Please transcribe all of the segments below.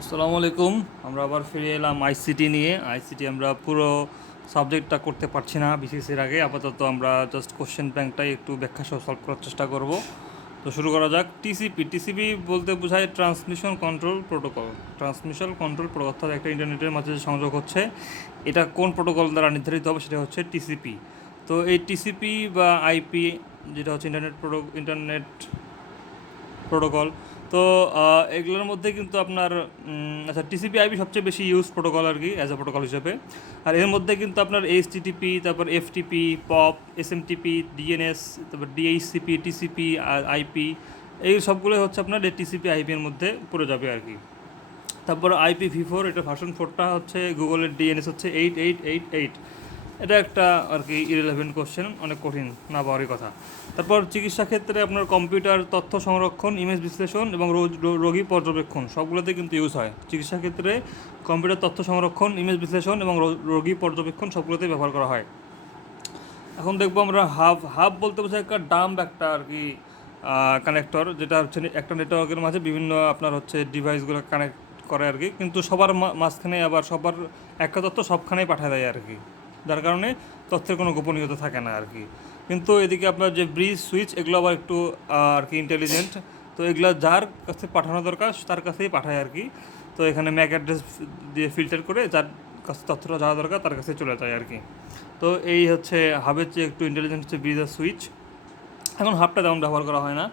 আসসালামু আলাইকুম। আমরা আবার ফিরে এলাম আইসিটি নিয়ে। আইসিটি আমরা পুরো সাবজেক্টটা করতে পারছি না বিসিএসের আগে। আপাতত আমরা জাস্ট কোশ্চেন ব্যাংকটাই একটু ব্যাখ্যা সহ সলভ করার চেষ্টা করব। তো শুরু করা যাক। টিসিপি টিসিপি বলতে বোঝায় transmission control protocol transmission control অর্থাৎ একটা ইন্টারনেটের মাঝে যে সংযোগ হচ্ছে, এটা কোন প্রোটোকল দ্বারা নির্ধারিত হবে সেটা হচ্ছে টিসিপি তো এই টিসিপি বা আইপি যেটা হচ্ছে ইন্টারনেট প্রোটো ইন্টারনেট প্রোটোকল তো এগুলোর মধ্যে কিন্তু আপনার আচ্ছা টিসিপি আইপি সবচেয়ে বেশি ইউজ প্রোটোকল আর কি অ্যাজ এ প্রোটোকল হিসেবে। আর এর মধ্যে কিন্তু আপনার এইচ এইচটিটিপি তারপর FTP POP S M SMTP DNS তারপর ডিএইচসিপি টিসিপি আইপি এই সবগুলো হচ্ছে আপনার টিসিপি আইপি এর মধ্যে পড়ে যাবে আর কি। তারপর আইপি ভি ফোর এটা ভার্সন ফোরটা হচ্ছে গুগলের ডিএনএস হচ্ছে এইট এইট এইট এইট এটা একটা আর কি ইরেলেভেন্ট কোশ্চেন অনেক কঠিন, না পাওয়ারই কথা। তারপর চিকিৎসা ক্ষেত্রে আপনার কম্পিউটার, তথ্য সংরক্ষণ ইমেজ বিশ্লেষণ এবং রোগ- পর্যবেক্ষণ, সবগুলোতে কিন্তু ইউজ হয়। চিকিৎসা ক্ষেত্রে কম্পিউটার, তথ্য সংরক্ষণ ইমেজ বিশ্লেষণ এবং রোগী পর্যবেক্ষণ সবগুলোতেই ব্যবহার করা হয়। এখন দেখব আমরা হাব হাব বলতে বোঝায় একটা ডাম্প একটা আর কি কানেক্টর যেটা হচ্ছে একটা নেটওয়ার্কের মাঝে বিভিন্ন আপনার হচ্ছে ডিভাইসগুলো কানেক্ট করে আর কি। কিন্তু সবার মাঝখানে আবার সবার একটা তথ্য সবখানেই পাঠিয়ে দেয় আর কি। যার কারণে তথ্যের কোনো গোপনীয়তা থাকে না আর কি। কিন্তু এদিকে আপনার যে ব্রিজ সুইচ এগুলো আবার একটু আর কি ইন্টেলিজেন্ট তো এগুলো যার কাছে পাঠানো দরকার তার কাছেই পাঠায় আর কি। তো এখানে ম্যাক অ্যাড্রেস দিয়ে ফিল্টার করে যার কাছে তথ্যটা যাওয়া দরকার, তার কাছে চলে যায় আর কি। তো এই হচ্ছে হাবের চেয়ে একটু ইন্টেলিজেন্ট হচ্ছে ব্রিজ আর সুইচ এখন হাবটা তেমন ব্যবহার করা হয় না।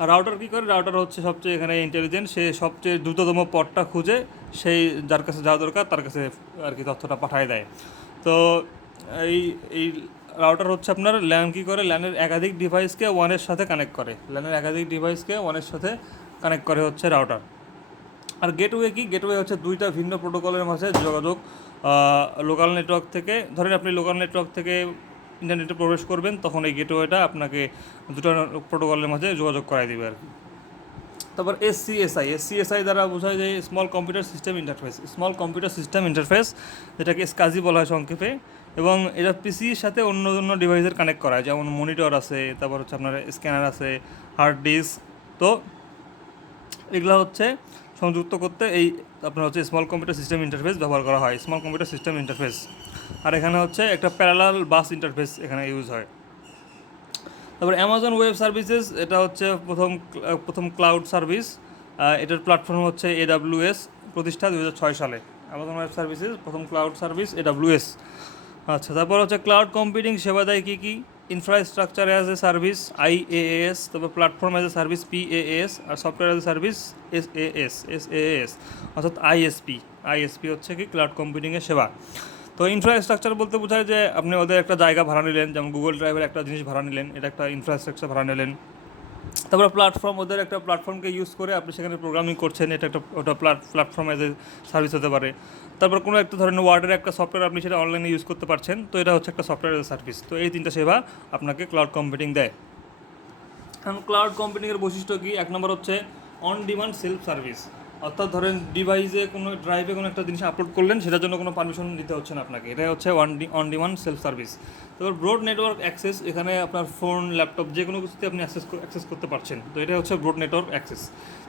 আর রাউটার কী করে? রাউটার হচ্ছে সবচেয়ে এখানে ইন্টেলিজেন্ট সে সবচেয়ে দ্রুততম পথটা খুঁজে, সেই যার কাছে যাওয়া দরকার, তার কাছে আর কি তথ্যটা পাঠায় দেয়। তো এই এই রাউটার হচ্ছে আপনার ল্যান কী করে? ল্যানের একাধিক ডিভাইসকে ওয়ানের সাথে কানেক্ট করে। ল্যানের একাধিক ডিভাইসকে ওয়ানের সাথে কানেক্ট করে হচ্ছে রাউটার আর গেটওয়ে কি? গেটওয়ে হচ্ছে দুইটা ভিন্ন প্রোটোকলের মাঝে যোগাযোগ লোকাল নেটওয়ার্ক থেকে। ধরেন আপনি লোকাল নেটওয়ার্ক থেকে ইন্টারনেটে প্রবেশ করবেন, তখন এই গেটওয়েটা আপনাকে দুটো প্রোটোকলের মাঝে যোগাযোগ করাই দিবে আর কি। তারপর এসসিএসআই এসসিএসআই দ্বারা বোঝায় যে small computer system interface small computer system interface যেটাকে স্কাজি বলা হয় সংক্ষেপে এবং এটা পিসির সাথে অন্য অন্য ডিভাইসের কানেক্ট করা হয়। যেমন মনিটর আছে, তারপর হচ্ছে আপনার স্ক্যানার আছে হার্ড ডিস্ক তো এগুলো হচ্ছে সংযুক্ত করতে এই আপনার হচ্ছে স্মল কম্পিউটার সিস্টেম ইন্টারফেস ব্যবহার করা হয়। স্মল কম্পিউটার সিস্টেম ইন্টারফেস আর এখানে হচ্ছে একটা প্যারালাল বাস ইন্টারফেস এখানে ইউজ হয়। তারপর অ্যামাজন ওয়েব সার্ভিসেস এটা হচ্ছে প্রথম প্রথম ক্লাউড সার্ভিস এটার প্ল্যাটফর্ম হচ্ছে এডাব্লিউএস প্রতিষ্ঠা দু হাজার ছয় সালে। অ্যামাজন ওয়েব সার্ভিসেস প্রথম ক্লাউড সার্ভিস এডাব্লিউএস আচ্ছা তারপর হচ্ছে ক্লাউড কম্পিউটিং সেবা দেয় কী কী? Infrastructure as a service IaaS তারপর platform as a service PaaS R software as a service S A S S S A S অর্থাৎ আইএসপি আইএসপি হচ্ছে কি ক্লাউড কম্পিউটিংয়ের সেবা। তো ইনফ্রাস্ট্রাকচার বলতে বোঝায় যে আপনি ওদের একটা জায়গা ভাড়া নিলেন, যেমন গুগল ড্রাইভের একটা জিনিস ভাড়া নিলেন, এটা একটা ইনফ্রাস্ট্রাকচার ভাড়া নিলেন। তারপরে প্ল্যাটফর্ম ওদের একটা প্ল্যাটফর্মকে ইউজ করে আপনি সেখানে প্রোগ্রামিং করছেন, এটা একটা, ওটা প্ল্যাটফর্ম এজ এ সার্ভিস হতে পারে। তারপর কোনো একটা ধরনের ওয়ার্ডের একটা সফটওয়্যার আপনি সেটা অনলাইনে ইউজ করতে পারছেন, তো এটা হচ্ছে একটা সফটওয়্যার এজ এ সার্ভিস তো এই তিনটা সেবা আপনাকে ক্লাউড কম্পিউটিং দেয়। এখন ক্লাউড কম্পিউটিংয়ের বৈশিষ্ট্য কি? এক নম্বর হচ্ছে অন ডিমান্ড সেলফ সার্ভিস অর্থাৎ ধরেন ডিভাইসে কোনো ড্রাইভে কোনো একটা জিনিস আপলোড করলেন, সেটার জন্য কোনো পারমিশন দিতে হচ্ছে না আপনাকে। এটা হচ্ছে on on demand self service তারপর ব্রড নেটওয়ার্ক অ্যাক্সেস এখানে আপনার ফোন ল্যাপটপ যে কোনো কিছুতে আপনি অ্যাক্সেস অ্যাক্সেস করতে পারছেন। তো এটা হচ্ছে ব্রড নেটওয়ার্ক অ্যাক্সেস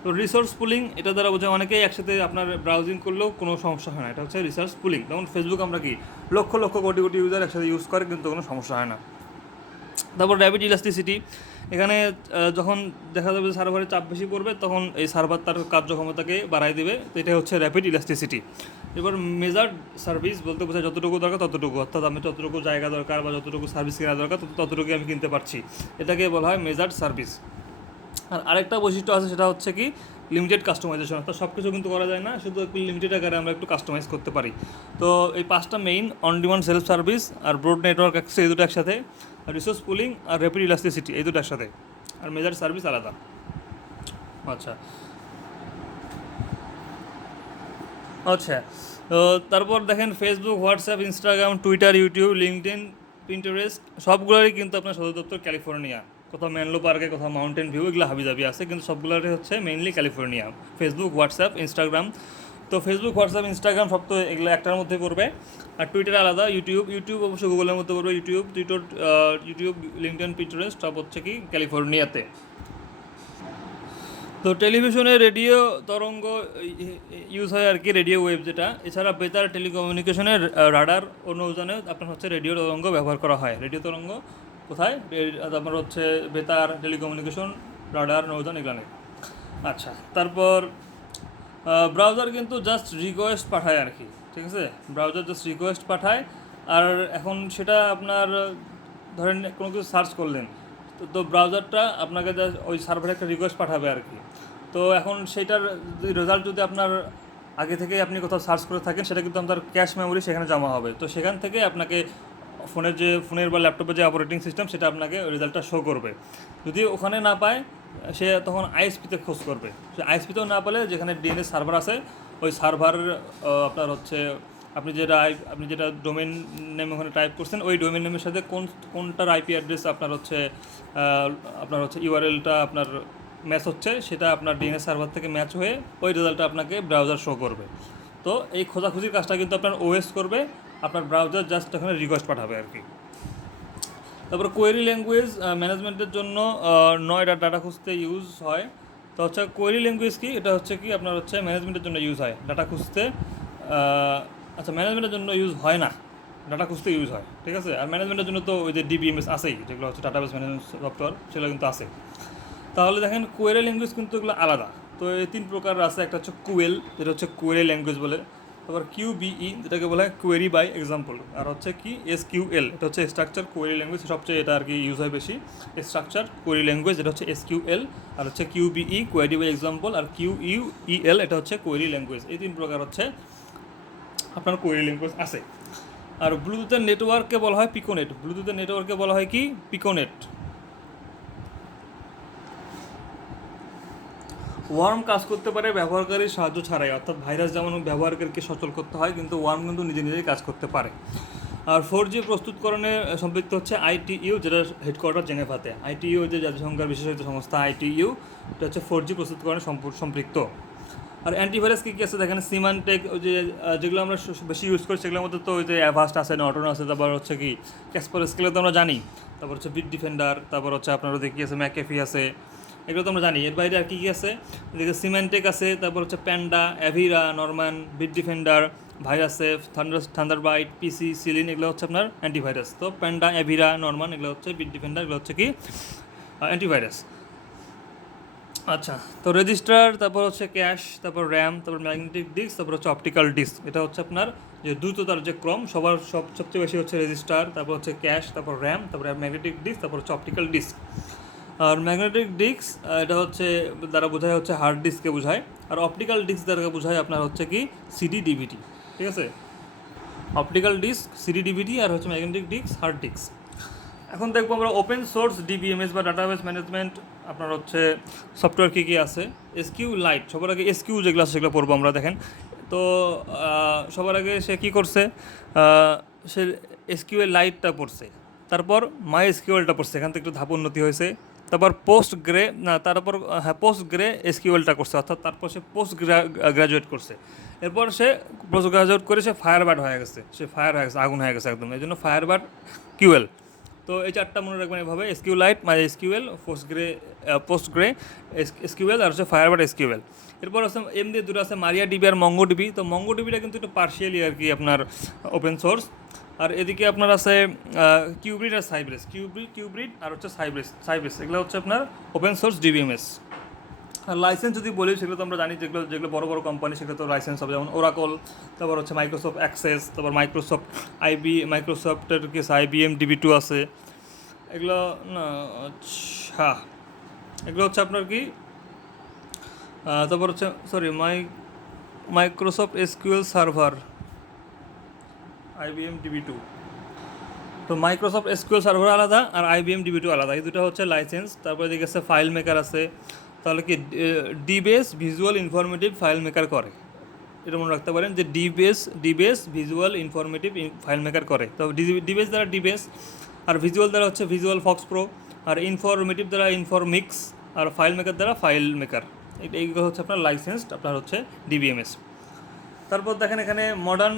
তো রিসোর্স পুলিং এটা দ্বারা বোঝায় অনেকেই একসাথে আপনার ব্রাউজিং করলেও কোনো সমস্যা হয় না। এটা হচ্ছে রিসার্চ পুলিং যেমন ফেসবুক আমরা কি, লক্ষ লক্ষ, কোটি কোটি ইউজার একসাথে ইউজ করে, কিন্তু কোনো সমস্যা হয় না। তারপর র্যাপিড ইলাস্টিসিটি এখানে যখন দেখা যাবে সার্ভারে চাপ বেশি পড়বে, তখন এই সার্ভার তার কার্যক্ষমতাকে বাড়াই দেবে। তো এটা হচ্ছে র্যাপিড ইলাস্টিসিটি এবার মেজার্ড সার্ভিস বলতে বোঝায় যতটুকু দরকার ততটুকু। অর্থাৎ আমি যতটুকু জায়গা দরকার বা যতটুকু সার্ভিস কেনা দরকার, তত- ততটুকু আমি কিনতে পারছি। এটাকে বলা হয় মেজার্ড সার্ভিস আর আরেকটা বৈশিষ্ট্য আছে, সেটা হচ্ছে কি লিমিটেড কাস্টমাইজেশন অর্থাৎ সব কিছু কিন্তু করা যায় না, শুধু একটু লিমিটেড আকারে আমরা একটু কাস্টমাইজ করতে পারি। তো এই পাঁচটা main on demand self service R broad network এই দুটো একসাথে রিসোর্স পুলিং আর র্যাপিড ইলাস্টিসিটি এই দুটার সাথে। আর মেজার সার্ভিস আলাদা। আচ্ছা। আচ্ছা। তারপর দেখেন Facebook WhatsApp Instagram Twitter YouTube LinkedIn Pinterest সবগুলোরই কিন্তু আপনার সদর দপ্তর ক্যালিফোর্নিয়া কোথাও মেনলো পার্কে কোথাও মাউন্টেন ভিউ এগুলো হাবিজাবি আছে, কিন্তু সবগুলোরই হচ্ছে mainly California Facebook WhatsApp Instagram তো ফেসবুক হোয়াটসঅ্যাপ ইনস্টাগ্রাম সব তো এগুলো একটার মধ্যে পড়বে আর টুইটার আলাদা ইউটিউব ইউটিউব অবশ্যই গুগলের মধ্যে পড়বে YouTube Twitter YouTube LinkedIn Pinterest সব হচ্ছে কি ক্যালিফোর্নিয়াতে তো টেলিভিশনে রেডিও, তরঙ্গ ইউজ হয় আর কি রেডিও ওয়েভ যেটা। এছাড়া বেতার টেলিকমিউনিকেশনের রাডার ও নৌজানে আপনার হচ্ছে রেডিও তরঙ্গ ব্যবহার করা হয়। রেডিও তরঙ্গ কোথায়? আপনার হচ্ছে বেতার, টেলিকমিউনিকেশন, রাডার নৌজান এগুলো আচ্ছা তারপর ব্রাউজার কিন্তু জাস্ট রিকোয়েস্ট পাঠায় আর কি, ঠিক আছে? ব্রাউজার জাস্ট রিকোয়েস্ট পাঠায়, আর এখন সেটা আপনার, ধরেন কোনো কিছু সার্চ করলেন, তো তো ব্রাউজারটা আপনাকে just ওই সার্ভারে একটা রিকোয়েস্ট পাঠাবে আর কি। তো এখন সেইটার রেজাল্ট যদি আপনার আগে থেকে আপনি কোথাও সার্চ করে থাকেন, সেটা কিন্তু আপনার ক্যাশ মেমোরি সেখানে জমা হবে। তো সেখান থেকে আপনাকে ফোনের যে, ফোনের বা ল্যাপটপের যে অপারেটিং সিস্টেম সেটা আপনাকে রেজাল্টটা শো করবে। যদি ওখানে না পায় সে তখন আইএসপিতে খোঁজ করবে। সে আইএসপিতেও না পেলে যেখানে ডিএনএস সার্ভার আছে, ওই সার্ভার আপনার হচ্ছে, আপনি যেটা আই, আপনি যেটা ডোমেন নেম ওখানে টাইপ করছেন, ওই ডোমেন নেমের সাথে কোন, কোনটার আইপি অ্যাড্রেস আপনার হচ্ছে আপনার হচ্ছে ইউআরএলটা আপনার ম্যাচ হচ্ছে, সেটা আপনার ডিএনএস সার্ভার থেকে ম্যাচ হয়ে ওই রেজাল্টটা আপনাকে ব্রাউজার শো করবে। তো এই খোঁজাখুঁজির কাজটা কিন্তু আপনার ওএস করবে, আপনার ব্রাউজার জাস্ট ওখানে রিকোয়েস্ট পাঠাবে আর কি। তারপর কোয়েরি ল্যাঙ্গুয়েজ ম্যানেজমেন্টের জন্য নয়টা ডাটা খুঁজতে ইউজ হয়। তো হচ্ছে কোয়েরি ল্যাঙ্গুয়েজ কি? এটা হচ্ছে কি? আপনার হচ্ছে ম্যানেজমেন্টের জন্য ইউজ হয়। ডাটা খুঁজতে আচ্ছা ম্যানেজমেন্টের জন্য ইউজ হয় না। ডাটা খুঁজতে ইউজ হয়, ঠিক আছে? আর ম্যানেজমেন্টের জন্য তো ওই যে ডিবিএমএস আসেই যেগুলো হচ্ছে ডাটাবেস ম্যানেজমেন্ট সফটওয়্যার সেগুলো কিন্তু আসে তাহলে দেখেন কোয়েরি ল্যাঙ্গুয়েজ কিন্তু এগুলো আলাদা। তো এই তিন প্রকার আছে। একটা হচ্ছে কুয়েল যেটা হচ্ছে কোয়েরি ল্যাঙ্গুয়েজ বলে। তারপর কিউ বিই যেটাকে বলা হয় কোয়েরি বাই এক্সাম্পল আর হচ্ছে কি এস কিউ এল এটা হচ্ছে স্ট্রাকচার কোয়েরি ল্যাঙ্গুয়েজ সবচেয়ে এটা আর কি ইউজ হয় বেশি। স্ট্রাকচার কোয়েরি ল্যাঙ্গুয়েজ এটা হচ্ছে এস কিউ এল আর হচ্ছে Q BE query by example R Q U E L এটা হচ্ছে কোয়েরি ল্যাঙ্গুয়েজ এই তিন প্রকার হচ্ছে আপনার কোয়েরি ল্যাঙ্গুয়েজ আছে। আর ব্লুটুথের নেটওয়ার্ককে বলা হয় পিকোনেট ব্লুটুথের নেটওয়ার্ককে বলা হয় কি? পিকোনেট ওয়ার্ম কাজ করতে পারে, ব্যবহারকারীর সাহায্য ছাড়াই। অর্থাৎ ভাইরাস যেমন ব্যবহারকারীকে সচল করতে হয়, কিন্তু ওয়ার্ম কিন্তু নিজে নিজেই কাজ করতে পারে। আর ফোর জি প্রস্তুতকরণে সম্পৃক্ত হচ্ছে আইটিইউ যেটা হেডকোয়ার্টার জেনেভাতে। আইটিইউ যে জাতিসংঘের বিশেষায়িত সংস্থা আইটিইউ এটা হচ্ছে ফোর জি প্রস্তুতকরণে সম্পূ- সম্পৃক্ত। আর অ্যান্টিভাইরাস কী কী আছে? দেখেন সিমানটেক ওই যে যেগুলো আমরা বেশি ইউজ করি, সেগুলোর মধ্যে তো ওই যে অ্যাভাস্ট আছে নটন আছে, তারপর হচ্ছে কি ক্যাসপার স্কেলে তো আমরা জানি। তারপর হচ্ছে বিট ডিফেন্ডার তারপর হচ্ছে আপনার ওদের কী আছে ম্যাকেফি আছে। এগুলো তো আমরা জানি। এর বাইরে আর কী কী আছে? এদিকে সিমেন্টেক আছে, তারপর হচ্ছে Panda Avira Norman Bitdefender VirusSafe thunder ThunderByte PC cillin এগুলো হচ্ছে আপনার অ্যান্টিভাইরাস তো প্যান্ডা অ্যাভিরা নরমান এগুলো হচ্ছে বিট ডিফেন্ডার এগুলো হচ্ছে কি? অ্যান্টিভাইরাস আচ্ছা তো রেজিস্টার তারপর হচ্ছে ক্যাশ তারপর র্যাম তারপর ম্যাগনেটিক ডিস্ক তারপর হচ্ছে অপটিক্যাল ডিস্ক এটা হচ্ছে আপনার যে দ্রুততার যে ক্রম, সবার সব, সবচেয়ে বেশি হচ্ছে রেজিস্টার তারপর হচ্ছে ক্যাশ তারপর র্যাম তারপর ম্যাগনেটিক ডিস্ক তারপর হচ্ছে অপটিক্যাল ডিস্ক আর ম্যাগনেটিক ডিস্ক এটা হচ্ছে, দ্বারা বোঝায় হচ্ছে হার্ড ডিস্ককে বোঝায়। আর অপটিক্যাল ডিস্ক দ্বারা বোঝায় আপনার হচ্ছে কি? সিডি ডিভিডি ঠিক আছে? অপটিক্যাল ডিস্ক সিডি ডিভিডি আর হচ্ছে ম্যাগনেটিক ডিস্ক হার্ড ডিস্ক এখন দেখব আমরা ওপেন সোর্স ডিবিএমএস বা ডাটাবেস ম্যানেজমেন্ট আপনার হচ্ছে সফটওয়্যার কী কী আছে? এসকিউ লাইট সবার আগে এসকিউ যেগুলো আছে সেগুলো পড়ব আমরা, দেখেন। তো সবার আগে সে কী করছে? সে এসকিউ এর লাইটটা পড়ছে। তারপর মাই এসকিউএলটা পড়ছে। এখান থেকে একটু ধাপ উন্নতি হয়েছে। তারপর পোস্ট গ্রে না, তারপর হ্যাঁ পোস্ট গ্রে এসকিউএলটা করছে, অর্থাৎ তারপর সে পোস্ট গ্রাজুয়েট করছে। এরপর সে পোস্ট গ্রাজুয়েট করে সে ফায়ার বার্ড হয়ে গেছে, সে ফায়ার হয়ে গেছে, আগুন হয়ে গেছে একদম। এই জন্য ফায়ার বার্ড কিউএল তো এই চারটা মনে রাখবেন এভাবে এসকিউ লাইট মানে SQL post grey post grey SQL আর হচ্ছে ফায়ারবার্ড এসকিউএল এরপর আছে এম দিয়ে দুটো আছে মারিয়া ডিবি আর মঙ্গো ডিবি তো মঙ্গো ডিবিটা কিন্তু একটু পার্শিয়ালি আর কি আপনার ওপেন সোর্স আর এদিকে আপনার আছে কিউব্রিড আর সাইব্রেস। কিউব্রিড কিউব্রিড আর হচ্ছে সাইব্রেস। সাইব্রেস, এগুলো হচ্ছে আপনার ওপেন সোর্স ডিবিএমএস আর লাইসেন্স যদি বলি, সেগুলো তো আমরা জানি, যেগুলো যেগুলো বড় বড় কোম্পানি সেগুলো তো লাইসেন্স হবে। যেমন ওরাকল তারপর হচ্ছে মাইক্রোসফট অ্যাক্সেস তারপর মাইক্রোসফট আইবি মাইক্রোসফটের কি আইবিএম ডিবি টু আছে। এগুলো, না আচ্ছা। এগুলো হচ্ছে আপনার কি? তারপর হচ্ছে sorry my Microsoft SQL server IBM DB two তো মাইক্রোসফট এসকিউএল সার্ভার আলাদা আর আইবিএম ডিবি টু আলাদা। এই দুটো হচ্ছে লাইসেন্স তারপরে দিকে আছে ফাইল মেকার আছে। তাহলে কি dBase visual informative FileMaker করে। এটা মনে রাখতে পারেন যে dBase dBase visual informative FileMaker করে। তো ডিবেস দ্বারা ডিবেস আর ভিজুয়াল দ্বারা হচ্ছে ভিজুয়াল ফক্স প্রো আর ইনফরমেটিভ দ্বারা ইনফরমিক্স আর ফাইল মেকার দ্বারা ফাইল মেকার এইগুলো হচ্ছে আপনার লাইসেন্সড আপনার হচ্ছে ডিবিএমএস তারপর দেখেন এখানে মডার্ন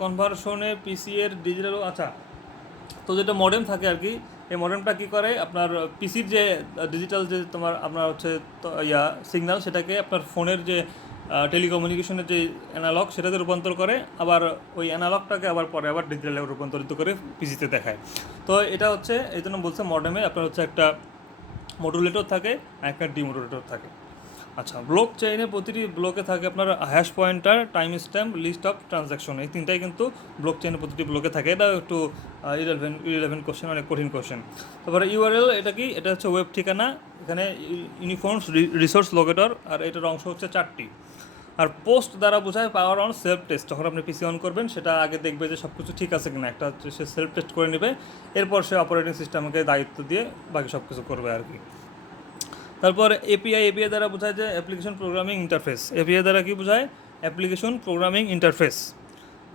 কনভার্সনে পিসি এর ডিজিটাল আচ্ছা তো যেটা মডেম থাকে আর কি, এই মডেমটা কী করে? আপনার পিসির যে ডিজিটাল যে তোমার, আপনার হচ্ছে ইয়া সিগন্যাল সেটাকে আপনার ফোনের যে টেলিকমিউনিকেশনের যে অ্যানালগ সেটাতে রূপান্তর করে, আবার ওই অ্যানালগটাকে আবার পরে আবার ডিজিটালে রূপান্তরিত করে পিসিতে দেখায়। তো এটা হচ্ছে, এই জন্য বলছে মডেমে আপনার হচ্ছে একটা মডুলেটর থাকে, আর একটা ডিমোডুলেটর থাকে। আচ্ছা ব্লক চেইনে প্রতিটি ব্লকে থাকে আপনার hash pointer timestamp list of transaction এই তিনটাই কিন্তু ব্লক চেইনে প্রতিটি ব্লকে থাকে। এটা একটু ইলেভেন ইলেভেন কোশ্চেন অনেক কঠিন কোশ্চেন তারপরে ইউআরএল এটা কি? এটা হচ্ছে ওয়েব ঠিকানা। এখানে ইউনিফর্মস রিসোর্স লোকেটর আর এটার অংশ হচ্ছে চারটি। আর পোস্ট দ্বারা বোঝায় পাওয়ার অন সেলফ টেস্ট যখন আপনি পিসি অন করবেন, সেটা আগে দেখবে যে সব কিছু ঠিক আছে কিনা। একটা সে সেলফ টেস্ট করে নেবে। এরপর সে অপারেটিং সিস্টেমকে দায়িত্ব দিয়ে বাকি সব কিছু করবে আর কি। তারপর এপিআই এপিআই দ্বারা বোঝায় যে অ্যাপ্লিকেশন প্রোগ্রামিং ইন্টারফেস এপিআই দ্বারা কি বোঝায়? অ্যাপ্লিকেশন প্রোগ্রামিং ইন্টারফেস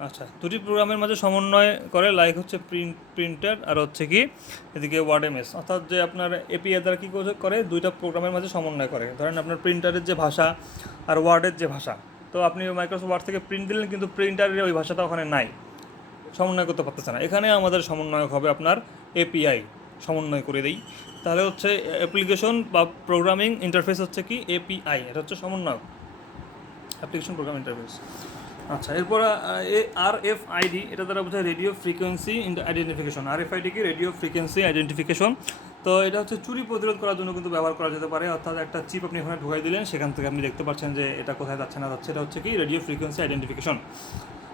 আচ্ছা দুটি প্রোগ্রামের মাঝে সমন্বয় করে লাইক হচ্ছে প্রিন্ট প্রিন্টার আর হচ্ছে কি, এদিকে ওয়ার্ড এমএস অর্থাৎ যে আপনার এপিআই দ্বারা কী করে দুইটা প্রোগ্রামের মাঝে সমন্বয় করে। ধরেন আপনার প্রিন্টারের যে ভাষা আর ওয়ার্ডের যে ভাষা। তো আপনি মাইক্রোসফট ওয়ার্ড থেকে প্রিন্ট দিলেন, কিন্তু প্রিন্টারের ওই ভাষাটা ওখানে নাই। সমন্বয় করতে পারতেছে না। এখানে আমাদের সমন্বয়ক হবে আপনার এপিআই সমন্বয় করে দেই। তাহলে হচ্ছে অ্যাপ্লিকেশন বা প্রোগ্রামিং ইন্টারফেস হচ্ছে কি? এপিআই এটা হচ্ছে সমন্বয়ক। অ্যাপ্লিকেশন প্রোগ্রাম ইন্টারফেস আচ্ছা এরপর এ আর এফ আইডি এটা দ্বারা বোঝায় radio frequency identification R F ID কি? রেডিও ফ্রিকোয়েন্সি আইডেন্টিফিকেশন তো এটা হচ্ছে চুরি প্রতিরোধ করার জন্য কিন্তু ব্যবহার করা যেতে পারে। অর্থাৎ একটা চিপ আপনি ওখানে ঢুকাই দিলেন, সেখান থেকে আপনি দেখতে পাচ্ছেন যে এটা কোথায় যাচ্ছে না যাচ্ছে, এটা হচ্ছে কি? রেডিও ফ্রিকোয়েন্সি আইডেন্টিফিকেশন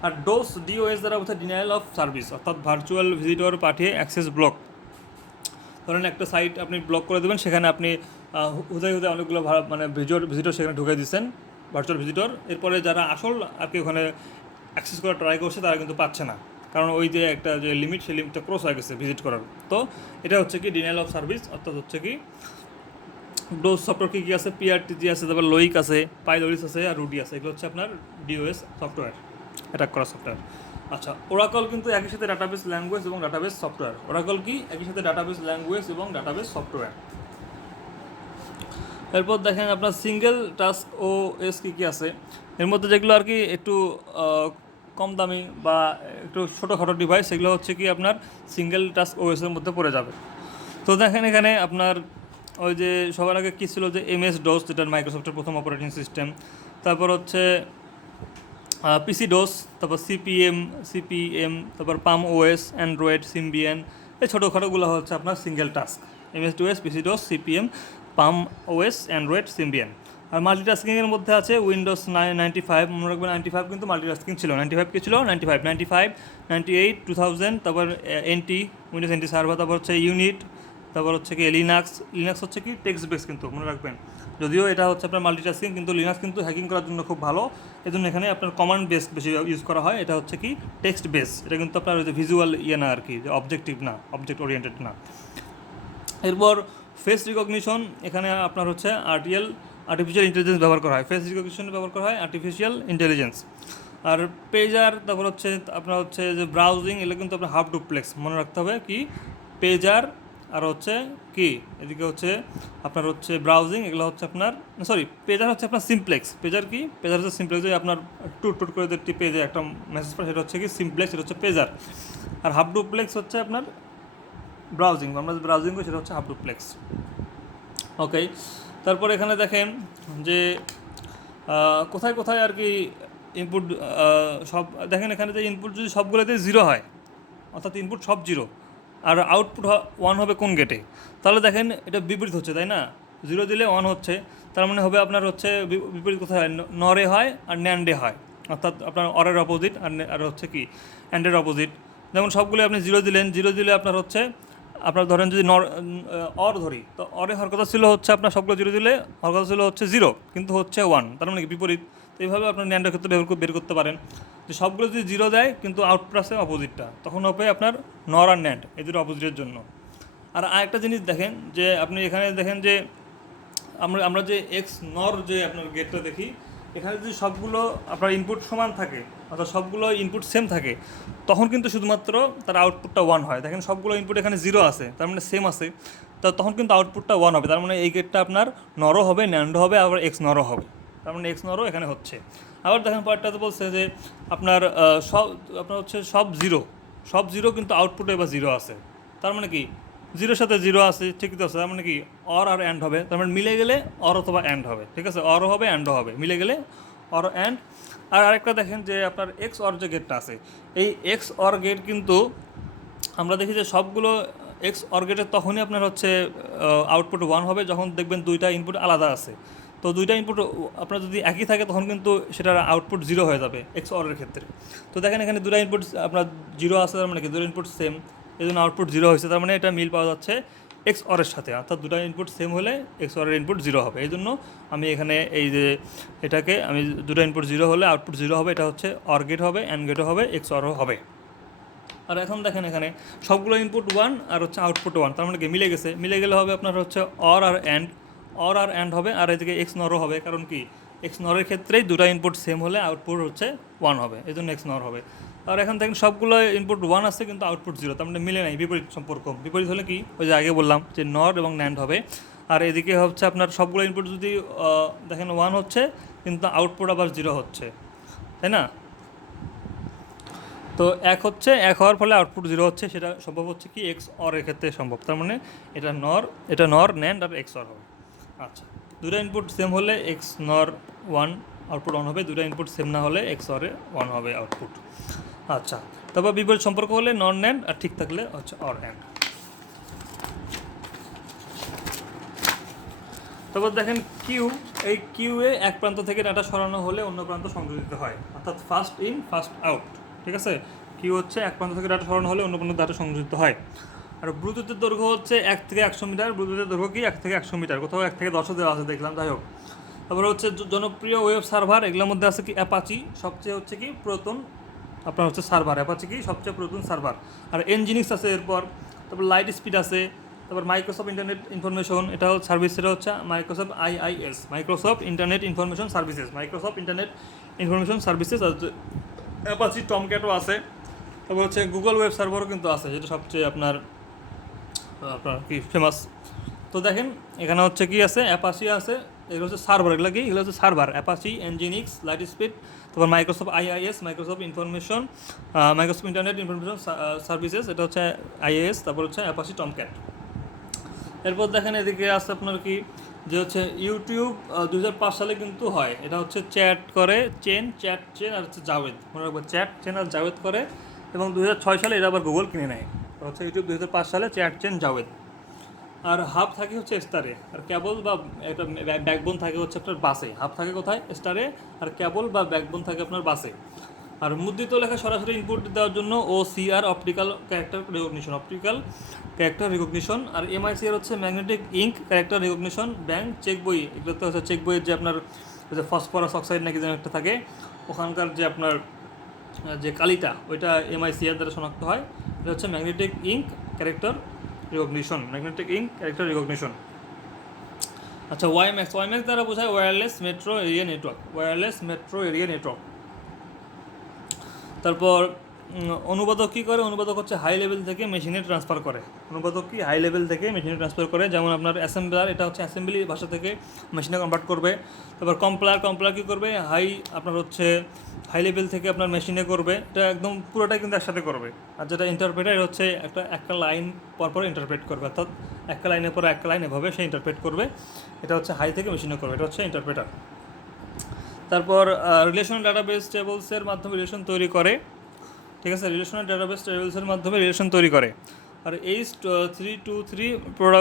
আর ডোস ডিওএস দ্বারা বোঝায় ডিনায়াল অফ সার্ভিস অর্থাৎ ভার্চুয়াল ভিজিটর পাঠিয়ে অ্যাক্সেস ব্লক ধরেন একটা সাইট আপনি ব্লক করে দেবেন, সেখানে আপনি হুদায় হুদায় অনেকগুলো মানে ভিজিটর ভিজিটর সেখানে ঢুকে দিচ্ছেন ভার্চুয়াল ভিজিটর এরপরে যারা আসল কি ওখানে অ্যাক্সেস করার ট্রাই করছে, তারা কিন্তু পাচ্ছে না। কারণ ওই যে একটা যে লিমিট সেই লিমিটটা ক্রস হয়ে গেছে ভিজিট করার। তো এটা হচ্ছে কি ডিনাইল অফ সার্ভিস অর্থাৎ হচ্ছে কি ডোজ সফটওয়্যার কী কী আছে? পিআরটিজি আছে, তারপর লোইক আছে পাইলোরিস আছে, আর রুডি আছে। এগুলো হচ্ছে আপনার ডিওএস সফটওয়্যার অ্যাটাক করা সফটওয়্যার আচ্ছা ওরাকল কিন্তু একই সাথে ডাটাবেস ল্যাঙ্গুয়েজ এবং ডাটাবেস সফটওয়্যার ওরাকল কি? একই সাথে ডাটাবেস ল্যাঙ্গুয়েজ এবং ডাটাবেস সফটওয়্যার এরপর দেখেন আপনার সিঙ্গেল টাস্ক ও এস কী কী আছে? এর মধ্যে যেগুলো আর কি একটু কম দামি বা একটু ছোটোখাটো ডিভাইস সেগুলো হচ্ছে কি আপনার সিঙ্গেল টাস্ক ও এসের মধ্যে পড়ে যাবে। তো দেখেন এখানে আপনার ওই যে সবার আগে কী ছিল যে এমএস ডোস যেটা মাইক্রোসফটের প্রথম অপারেটিং সিস্টেম তারপর হচ্ছে পিসি ডোস তারপর সিপিএম সিপিএম তারপর পাম ওএস অ্যান্ড্রয়েড সিম্বিয়ান এই ছোটোখাটোগুলো হচ্ছে আপনার single task MS DOS PC DOS CPM Palm OS Android Symbian আর মাল্টিটাস্কিংয়ের মধ্যে আছে উইন্ডোজ নাইন নাইনটি ফাইভ মনে রাখবেন নাইনটি ফাইভ কিন্তু মাল্টিটাস্কিং ছিল নাইনটি ফাইভ কী ছিল? Ninety five ninety five ninety eight two thousand তারপর এনটি উইন্ডোজ এনটি সার্ভার তারপর হচ্ছে ইউনিট তারপর হচ্ছে কি লিনাক্স লিনাক্স হচ্ছে কি টেক্সট বেস কিন্তু, মনে রাখবেন। যদিও এটা হচ্ছে আপনার মাল্টিটাস্কিং কিন্তু লিনাক্স কিন্তু হ্যাকিং করার জন্য খুব ভালো। এই জন্য এখানে আপনার কমান্ড বেস বেশি ইউজ করা হয়। এটা হচ্ছে কি? টেক্সট বেস এটা কিন্তু আপনার ওই যে ভিজুয়াল ইয়ে না আর কি যে অবজেক্টিভ না অবজেক্ট ওরিয়েন্টেড না। এরপর ফেস রিকগনিশন এখানে আপনার হচ্ছে আর্টিএল আর্টিফিশিয়াল ইন্টেলিজেন্স ব্যবহার করা হয়। ফেস রিকগনিশন ব্যবহার করা হয় আর্টিফিশিয়াল ইন্টেলিজেন্স আর পেজার তারপর হচ্ছে আপনার হচ্ছে যে ব্রাউজিং এগুলো কিন্তু আপনার হাফ ডুপ্লেক্স মনে রাখতে হবে কি? পেজার আর হচ্ছে কি? এদিকে হচ্ছে আপনার হচ্ছে ব্রাউজিং এগুলো হচ্ছে আপনার সরি পেজার হচ্ছে আপনার সিমপ্লেক্স পেজার কি? পেজার হচ্ছে সিমপ্লেক্স যে আপনার টুট টুট করে একটি পেজে একটা মেসেজ পড়ে সেটা হচ্ছে কি সিমপ্লেক্স সেটা হচ্ছে পেজার আর হাফ ডুপ্লেক্স হচ্ছে আপনার ব্রাউজিং আমরা যে ব্রাউজিং করি সেটা হচ্ছে হাফ ডুপ্লেক্স ওকে তারপর এখানে দেখেন যে কোথায় কোথায় আর কি ইনপুট সব, দেখেন এখানে যে ইনপুট যদি সবগুলোতে জিরো হয়, অর্থাৎ ইনপুট সব জিরো আর আউটপুট ওয়ান হবে কোন গেটে তাহলে দেখেন, এটা বিপরীত হচ্ছে, তাই না? জিরো দিলে ওয়ান হচ্ছে, তার মানে হবে আপনার হচ্ছে বিপরীত কোথায় হয়? নরে হয় আর ন্যান্ডে হয়। অর্থাৎ আপনার অরের অপোজিট আর আর হচ্ছে কি অ্যান্ডের অপোজিট যেমন সবগুলো আপনি জিরো দিলেন জিরো দিলে আপনার হচ্ছে, আপনার ধরেন যদি নর অর ধরি, তো অরে হওয়ার কথা ছিল হচ্ছে আপনার সবগুলো জিরো দিলে হওয়ার কথা ছিল হচ্ছে জিরো কিন্তু হচ্ছে ওয়ান তার মানে কি বিপরীত? তো এইভাবে আপনার ন্যান্ডের ক্ষেত্রে বের করতে পারেন। যে সবগুলো যদি জিরো দেয়, কিন্তু আউটপুট আসে অপোজিটটা তখন হবে আপনার নর আর ন্যান্ড এই দুটো অপোজিটের জন্য। আর আরেকটা জিনিস দেখেন, যে আপনি এখানে দেখেন যে আমরা আমরা যে এক্স নর যে আপনার গেটটা দেখি, এখানে যদি সবগুলো আপনার ইনপুট সমান থাকে, অর্থাৎ সবগুলো ইনপুট সেম থাকে, তখন কিন্তু শুধুমাত্র তার আউটপুটটা ওয়ান হয়। দেখেন সবগুলো ইনপুট এখানে জিরো আছে, তার মানে সেম আছে। তা তখন কিন্তু আউটপুটটা ওয়ান হবে। তার মানে এই গেটটা আপনার নরও হবে ন্যান্ডও হবে, আবার এক্স নরও হবে। তার মানে এক্স নরও এখানে হচ্ছে। আবার দেখেন পার্টটাতে বলছে যে আপনার সব, আপনার হচ্ছে সব জিরো সব জিরো কিন্তু আউটপুটে এবার জিরো আছে। তার মানে কি? জিরোর সাথে জিরো আছে ঠিক আছে। তার মানে কি? অর আর অ্যান্ড হবে। তার মানে মিলে গেলে অর অথবা অ্যান্ড হবে। ঠিক আছে? অরও হবে অ্যান্ডও হবে। মিলে গেলে অর অ্যান্ড আর আরেকটা দেখেন যে আপনার এক্স অর যে গেটটা আছে, এই এক্স অর গেট কিন্তু আমরা দেখি যে সবগুলো এক্স অর গেটের তখনই আপনার হচ্ছে আউটপুট ওয়ান হবে যখন দেখবেন দুইটা ইনপুট আলাদা আছে। তো দুইটা ইনপুট আপনার যদি একই থাকে, তখন কিন্তু সেটার আউটপুট জিরো হয়ে যাবে এক্স অরের ক্ষেত্রে। তো দেখেন এখানে দুটা ইনপুট আপনার জিরো আছে, তার মানে কি? দুটো ইনপুট সেম এই জন্য আউটপুট জিরো হয়েছে, তার মানে এটা মিল পাওয়া যাচ্ছে এক্স অরের সাথে। অর্থাৎ দুটো ইনপুট সেম হলে এক্স অরের ইনপুট জিরো হবে। এই জন্য আমি এখানে এই যে এটাকে, আমি দুটো ইনপুট জিরো হলে আউটপুট জিরো হবে, এটা হচ্ছে অর গেট হবে অ্যান্ড গেটও হবে এক্স অরও হবে। আর এখন দেখেন এখানে সবগুলো ইনপুট ওয়ান আর হচ্ছে আউটপুট ওয়ান তার মানে কি? মিলে গেছে। মিলে গেলে হবে আপনার হচ্ছে অর আর অ্যান্ড অর আর অ্যান্ড হবে, আর এদিকে এক্স নরও হবে, কারণ কি? এক্স নরের ক্ষেত্রেই দুটো ইনপুট সেম হলে আউটপুট হচ্ছে ওয়ান হবে, এই জন্য এক্স নর হবে। আর এখন দেখেন সবগুলো ইনপুট ওয়ান আছে, কিন্তু আউটপুট জিরো তার মানে মিলে নাই, বিপরীত সম্পর্ক। বিপরীত হলে কি? ওই যে আগে বললাম যে নর এবং ন্যান্ড হবে। আর এদিকে হচ্ছে আপনার সবগুলো ইনপুট যদি দেখেন ওয়ান হচ্ছে, কিন্তু আউটপুট আবার জিরো হচ্ছে, তাই না? তো এক হচ্ছে, এক হওয়ার ফলে আউটপুট জিরো হচ্ছে, সেটা সম্ভব হচ্ছে কি? এক্স অর এর ক্ষেত্রে সম্ভব, তার মানে এটা নর এটা নর ন্যান্ড আর এক্স অর হবে। আচ্ছা দুটো ইনপুট সেম হলে XNOR one output on হবে দুটো ইনপুট সেম না হলে এক্স অরে ওয়ান হবে আউটপুট আচ্ছা তারপর বিপরীত সম্পর্ক হলে নন ন্যান্ড আর ঠিক থাকলে হচ্ছে অর অ্যান্ড তারপর দেখেন কিউ এই কিউ এ এক প্রান্ত থেকে ডাটা সরানো হলে অন্য প্রান্ত সংযোজিত হয়, অর্থাৎ ফার্স্ট ইন ফার্স্ট আউট ঠিক আছে? কিউ হচ্ছে এক প্রান্ত থেকে ডাটা সরানো হলে অন্য প্রান্ত ডাটা সংযোজিত হয়। আর ব্লুটুথের দৈর্ঘ্য হচ্ছে এক থেকে একশো মিটার, ব্লুটুথের দৈর্ঘ্য কি এক থেকে একশো মিটার? কোথাও এক থেকে দশও দেওয়া আছে, দেখলাম, যাই হোক। তারপরে হচ্ছে জনপ্রিয় ওয়েব সার্ভার, এগুলোর মধ্যে আছে কি? অ্যাপাচি, সবচেয়ে হচ্ছে কি? পুরাতন আপনার হচ্ছে সার্ভার। অ্যাপাচি কি? সবচেয়ে পুরাতন সার্ভার। আর এনজিনিক্স আছে এরপর। তারপর লাইট স্পিড আছে। তারপর মাইক্রোসফট ইন্টারনেট ইনফরমেশন এটা সার্ভিস এটা হচ্ছে Microsoft IIS Microsoft internet information services Microsoft internet information services আর অ্যাপাচি টমক্যাটও আছে। তারপর হচ্ছে গুগল ওয়েব সার্ভারও কিন্তু আছে, যেটা সবচেয়ে আপনার আপনার কি ফেমাস তো দেখেন, এখানে হচ্ছে কি আছে? অ্যাপাসি আছে, এগুলো হচ্ছে সার্ভার এগুলো কি? এগুলো হচ্ছে সার্ভার অ্যাপাসি এনজিনিক্স লাইট স্পিড তারপর Microsoft IIS Microsoft information Microsoft internet information services এটা হচ্ছে আইএএস তারপর হচ্ছে অ্যাপাসি টমক্যাট এরপর দেখেন এদিকে আছে আপনার কি? যে হচ্ছে ইউটিউব দু হাজার পাঁচ সালে কিন্তু হয়। এটা হচ্ছে চ্যাট করে চেন চ্যাট চেন আর হচ্ছে জাভেদ মনে রাখব চ্যাট চেন আর জাভেদ করে। এবং দু হাজার ছয় সালে এটা আবার গুগল কিনে নেয়। হচ্ছে ইউটিউব দু হাজার পাঁচ সালে চ্যাট চেন জাভেদ আর হাব থাকে হচ্ছে স্টারে আর ক্যাবল বা একটা ব্যাকবোন থাকে হচ্ছে আপনার বাসে। হাব থাকে কোথায়? স্টারে আর ক্যাবল বা ব্যাকবোন থাকে আপনার বাসে। আর মুদ্রিত লেখা সরাসরি ইনপুট দেওয়ার জন্য O CR optical character recognition optical character recognition আর এমআইসি এর হচ্ছে magnetic ink character recognition bank cheque বই এগুলোতে হচ্ছে চেক বইয়ের যে আপনার ফসফরাস অক্সাইড নাকি যেন একটা থাকে, ওখানকার যে আপনার যে কালিটা, ওইটা এমআইসিআর দ্বারা শনাক্ত হয়। এটা হচ্ছে magnetic ink character recognition magnetic ink character recognition আচ্ছা ওয়াইম্যাক্স ওয়াইম্যাক্স দ্বারা বোঝায় wireless metro area network wireless metro area network তারপর অনুবাদক কী করে? অনুবাদক হচ্ছে হাই লেভেল থেকে মেশিনে ট্রান্সফার করে। অনুবাদক কি? হাই লেভেল থেকে মেশিনে ট্রান্সফার করে। যেমন আপনার অ্যাসেম্বলার এটা হচ্ছে অ্যাসেম্বলি ভাষা থেকে মেশিনে কনভার্ট করবে। তারপর কম্পলার কম্পলার কী করবে? হাই আপনার হচ্ছে হাই লেভেল থেকে আপনার মেশিনে করবে। এটা একদম পুরোটাই কিন্তু একসাথে করবে। আর যেটা ইন্টারপ্রেটার হচ্ছে একটা একটা লাইন পরপর ইন্টারপ্রেট করবে। অর্থাৎ একটা লাইনের পর একটা লাইন এভাবে সে ইন্টারপ্রেট করবে। এটা হচ্ছে হাই থেকে মেশিনে করবে। এটা হচ্ছে ইন্টারপ্রেটার তারপর রিলেশন ডাটাবেস টেবলসের মাধ্যমে রিলেশন তৈরি করে। ঠিক আছে রিলেশনাল ডাটাবেস টেবিলসের মাধ্যমে রিলেশন তৈরি করে। আর H three two three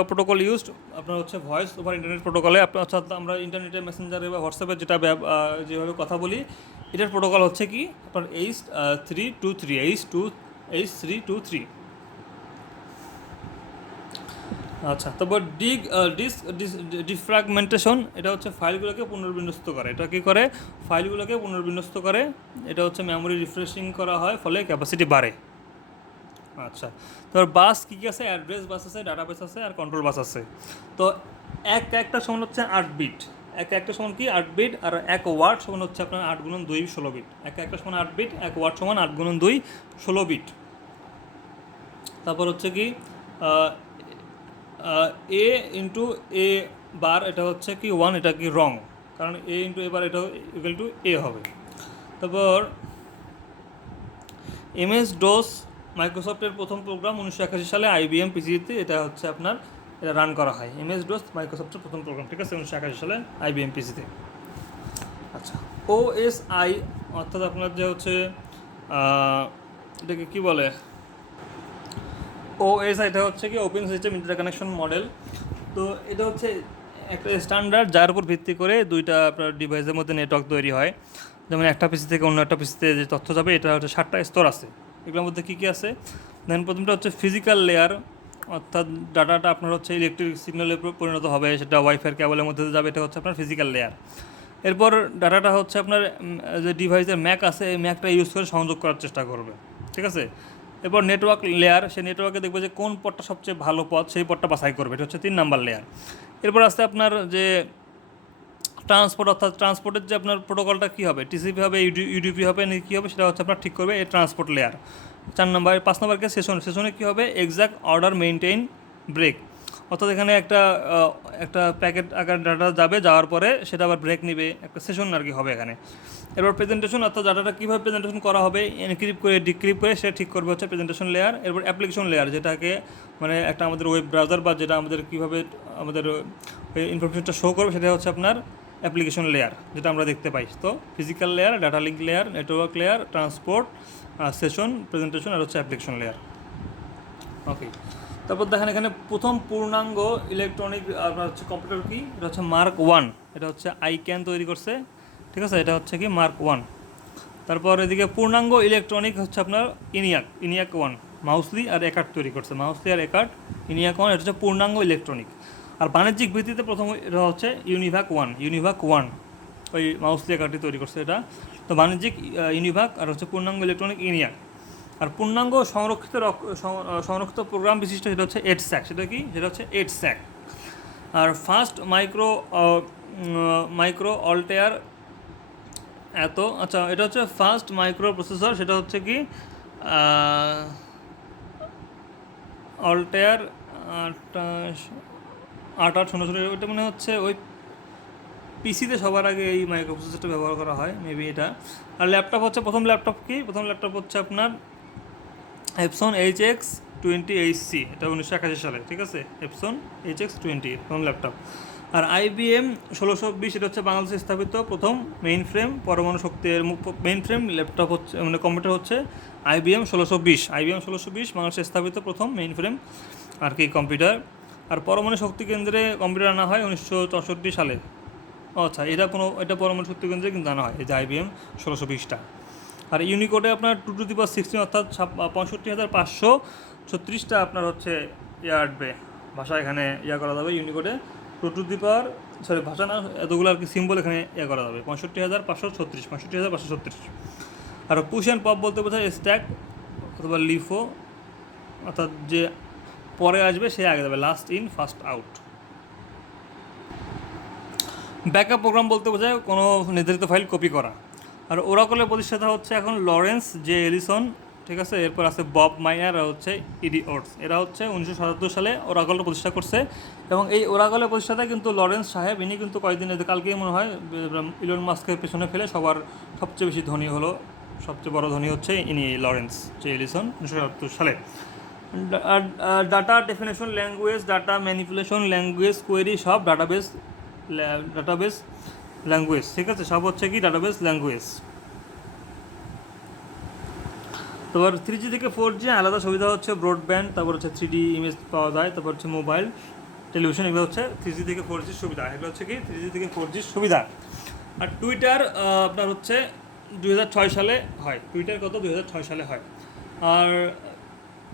protocol used আপনার হচ্ছে ভয়েস ওভার ইন্টারনেট প্রোটোকলে আপনার অর্থাৎ আমরা ইন্টারনেটে মেসেঞ্জারে বা হোয়াটসঅ্যাপে যেটা যেভাবে কথা বলি, এটার প্রোটোকল হচ্ছে কি, আপনার H three two three H two H three two three আচ্ছা তারপর ডিগ ডিস ডিফ্র্যাগমেন্টেশন এটা হচ্ছে ফাইলগুলোকে পুনর্বিন্যস্ত করে। এটা কি করে? ফাইলগুলোকে পুনর্বিন্যস্ত করে। এটা হচ্ছে মেমোরি রিফ্রেশিং করা হয়, ফলে ক্যাপাসিটি বাড়ে। আচ্ছা তারপর বাস কী কী আছে? অ্যাড্রেস বাস আছে ডাটাবেস আছে, আর কন্ট্রোল বাস আছে। তো এক একটা সমান হচ্ছে আট বিট এক একটা সমান কি? আট বিট আর এক ওয়ার্ড সমান হচ্ছে আপনার আট গুণন দুই ষোলো বিট এক একটা সমান আট বিট এক ওয়ার্ড সমান আট গুণন দুই ষোলো বিট তারপর হচ্ছে কি? এ ইন্টু এ বার এটা হচ্ছে কি ওয়ান এটা কি রং কারণ এ ইন্টু এ বার এটা ইকুয়াল টু এ হবে। তারপর এমএস ডোস মাইক্রোসফটের প্রথম প্রোগ্রাম উনিশশো একাশি সালে আইবিএম পিসিতে এটা হচ্ছে আপনার, এটা রান করা হয়। এমএস ডোস মাইক্রোসফটের প্রথম প্রোগ্রাম ঠিক আছে? উনিশশো একাশি সালে আইবিএম পিসিতে আচ্ছা ওএসআই অর্থাৎ আপনার যে হচ্ছে এটাকে কী বলে? ওএসআই এটা হচ্ছে কি ওপেন সিস্টেম ইন্টারকানেকশন মডেল তো এটা হচ্ছে একটা স্ট্যান্ডার্ড যার উপর ভিত্তি করে দুইটা আপনার ডিভাইসের মধ্যে নেটওয়ার্ক তৈরি হয়। যেমন একটা পিসি থেকে অন্য একটা পিসিতে যে তথ্য যাবে, এটা হচ্ছে সাতটা স্তর আছে। এগুলোর মধ্যে কী কী আছে? দেন প্রথমটা হচ্ছে ফিজিক্যাল লেয়ার অর্থাৎ ডাটাটা আপনার হচ্ছে ইলেকট্রিক সিগন্যালে পরিণত হবে, সেটা ওয়াইফাই কেবলের মধ্যে যাবে, এটা হচ্ছে আপনার ফিজিক্যাল লেয়ার এরপর ডাটাটা হচ্ছে আপনার যে ডিভাইসের ম্যাক আছে, এই ম্যাকটা ইউজ করে সংযোগ করার চেষ্টা করবে। ঠিক আছে? এরপর নেটওয়ার্ক লেয়ার সেই নেটওয়ার্কে দেখবে যে কোন পথটা সবচেয়ে ভালো পথ সেই পথটা বাছাই করবে, এটা হচ্ছে তিন নাম্বার লেয়ার এরপর আসতে আপনার যে ট্রান্সপোর্ট অর্থাৎ ট্রান্সপোর্টের যে আপনার প্রোটোকলটা কী হবে? টিসিপি হবে ইউডিপি হবে, না, কী হবে, সেটা হচ্ছে আপনার ঠিক করবে, এই ট্রান্সপোর্ট লেয়ার চার নাম্বার, পাঁচ নাম্বারকে সেশন সেশনে কী হবে? এক্সাক্ট অর্ডার মেনটেন ব্রেক অর্থাৎ এখানে একটা একটা প্যাকেট আকার ডাটা যাবে, যাওয়ার পরে সেটা আবার ব্রেক নিবে, একটা সেশন আর কি হবে এখানে। এরপর প্রেজেন্টেশন অর্থাৎ ডাটাটা কীভাবে প্রেজেন্টেশন করা হবে এনক্রিপ করে ডিক্রিপ করে সেটা ঠিক করবে হচ্ছে প্রেজেন্টেশন লেয়ার এরপর অ্যাপ্লিকেশন লেয়ার যেটাকে মানে একটা আমাদের ওয়েব ব্রাউজার বা যেটা আমাদের কীভাবে, আমাদের ইনফরমেশনটা শো করবে, সেটা হচ্ছে আপনার অ্যাপ্লিকেশন লেয়ার যেটা আমরা দেখতে পাই। তো physical layer data link layer network layer transport session presentation আর হচ্ছে অ্যাপ্লিকেশন লেয়ার ওকে তারপর দেখেন এখানে প্রথম পূর্ণাঙ্গ ইলেকট্রনিক আপনার হচ্ছে কম্পিউটার কি? এটা হচ্ছে মার্ক ওয়ান এটা হচ্ছে আই ক্যান তৈরি করছে। ঠিক আছে? এটা হচ্ছে কি? মার্ক ওয়ান তারপর এদিকে পূর্ণাঙ্গ ইলেকট্রনিক হচ্ছে আপনার ইনিয়াক ইনিয়াক ওয়ান মাউসলি আর একার্ট তৈরি করছে। মাউসলি আর একার্ট ইনিয়াক ওয়ান এটা হচ্ছে পূর্ণাঙ্গ ইলেকট্রনিক আর বাণিজ্যিক ভিত্তিতে প্রথম এটা হচ্ছে ইউনিভাক ওয়ান ইউনিভাক ওয়ান ওই মাউসলি একার্টটি তৈরি করছে এটা। তো বাণিজ্যিক ইউনিভাক আর হচ্ছে পূর্ণাঙ্গ ইলেকট্রনিক ইনিয়াক আর পূর্ণাঙ্গ সংরক্ষিত রক- সংরক্ষিত প্রোগ্রাম বিশিষ্ট সেটা হচ্ছে এইট স্যাক সেটা কি? সেটা হচ্ছে এইট স্যাক আর ফার্স্ট মাইক্রো মাইক্রো অল্টেয়ার এত আচ্ছা এটা হচ্ছে ফার্স্ট মাইক্রো প্রসেসর সেটা হচ্ছে কি? অল্টেয়ার আট আট শূন্য শূন্য ওইটা মনে হচ্ছে ওই পিসিতে সবার আগে এই মাইক্রো প্রসেসরটা ব্যবহার করা হয় মেবি এটা। আর ল্যাপটপ হচ্ছে, প্রথম ল্যাপটপ কি? প্রথম ল্যাপটপ হচ্ছে আপনার Epson H X twenty H C এটা উনিশশো একাশি সালে, ঠিক আছে? এপসন এইচ এক্স টোয়েন্টি প্রথম ল্যাপটপ আর আইবিএম ষোলোশো বিশ, এটা হচ্ছে বাংলাদেশে স্থাপিত প্রথম মেইন ফ্রেম পরমাণু শক্তির মেইন ফ্রেম ল্যাপটপ হচ্ছে মানে কম্পিউটার হচ্ছে আইবিএম ষোলোশো বিশ। আইবিএম ষোলোশো বিশ, বাংলাদেশে স্থাপিত প্রথম মেইন ফ্রেম আর কি কম্পিউটার আর পরমাণু শক্তি কেন্দ্রে কম্পিউটার আনা হয় উনিশশো চৌষট্টি সালে। আচ্ছা এটা কোনো এটা পরমাণু শক্তি কেন্দ্রে কিন্তু আনা হয়, এই যে আইবিএম ষোলোশো বিশটা। আর ইউনিকোডে আপনার টু টু দি সিক্সটিন অর্থাৎ পঁয়ষট্টি হাজার পাঁচশো ছত্রিশটা আপনার হচ্ছে ইয়ে আসবে ভাষা এখানে ইয়া করা যাবে ইউনিকোডে টু টু দি সরি ভাষা না, এতগুলো আর কি সিম্বল এখানে ইয়া করা যাবে, পঁয়ষট্টি হাজার পাঁচশো ছত্রিশ, পঁয়ষট্টি হাজার পাঁচশো ছত্রিশ। আর পুশ অ্যান্ড পপ বলতে বোঝায় স্ট্যাক অথবা লিফো অর্থাৎ যে পরে আসবে সে আগে যাবে last in first out backup program বলতে বোঝায় কোনো নির্ধারিত ফাইল কপি করা। আর ওরাকলের প্রতিষ্ঠাতা হচ্ছে এখন লরেন্স জে এলিসন, ঠিক আছে? এরপর আছে বব মাইয়ার আর হচ্ছে ইডি ওটস। এরা হচ্ছে উনিশশো সাতাত্তর সালে ওরাকলটা প্রতিষ্ঠা করছে এবং এই ওরাকলের প্রতিষ্ঠাতা কিন্তু লরেন্স সাহেব। ইনি কিন্তু কয়েকদিন কালকেই মনে হয় ইলন মাস্কের পেছনে ফেলে সবার সবচেয়ে বেশি ধনী হলো, সবচেয়ে বড় ধনী হচ্ছে ইনি লরেন্স জে এলিসন উনিশশো সাতাত্তর সালে। Data definition language, data manipulation language query সব ডাটাবেস ডাটাবেস। ল্যাঙ্গুয়েজ ঠিক আছে? সব হচ্ছে কি? ডাটাবেস ল্যাঙ্গুয়েজ তারপর থ্রি জি থেকে ফোর জি আলাদা সুবিধা হচ্ছে ব্রডব্যান্ড তারপর হচ্ছে থ্রি ডি ইমেজ পাওয়া যায়, তারপর হচ্ছে মোবাইল টেলিভিশন এগুলো হচ্ছে থ্রি জি থেকে ফোর জির সুবিধা। এগুলো হচ্ছে কি? থ্রি জি থেকে ফোর জির সুবিধা। আর টুইটার আপনার হচ্ছে দু হাজার ছয় সালে হয়। টুইটার কত? দু হাজার ছয় সালে হয়। আর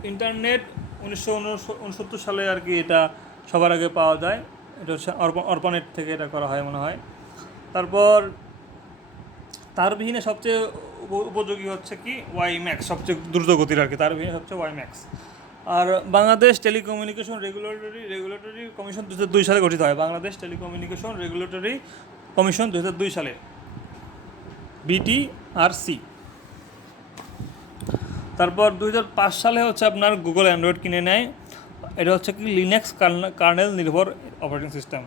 ইন্টারনেট উনিশশো উনসত্তর সালে আর কি এটা সবার আগে পাওয়া যায়। এটা হচ্ছে অর্প- অর্পনেট থেকে এটা করা হয় মনে হয়। তারপর তার বিহীনে সবচেয়ে উপ- উপযোগী হচ্ছে কি? ওয়াই ম্যাক্স সবচেয়ে দ্রুত গতির আর কি। তার বিহীনে হচ্ছে ওয়াই ম্যাক্স আর Bangladesh telecommunication regulatory regulatory commission দু দুই সালে গঠিত হয়। বাংলাদেশ টেলিকমিউনিকেশন রেগুলেটরি কমিশন দু দুই সালে। বিটি আর সি তারপর দু হাজার পাঁচ সালে হচ্ছে আপনার গুগল অ্যান্ড্রয়েড কিনে নেয়। এটা হচ্ছে কি? লিনাক্স কার্নেল নির্ভর অপারেটিং সিস্টেম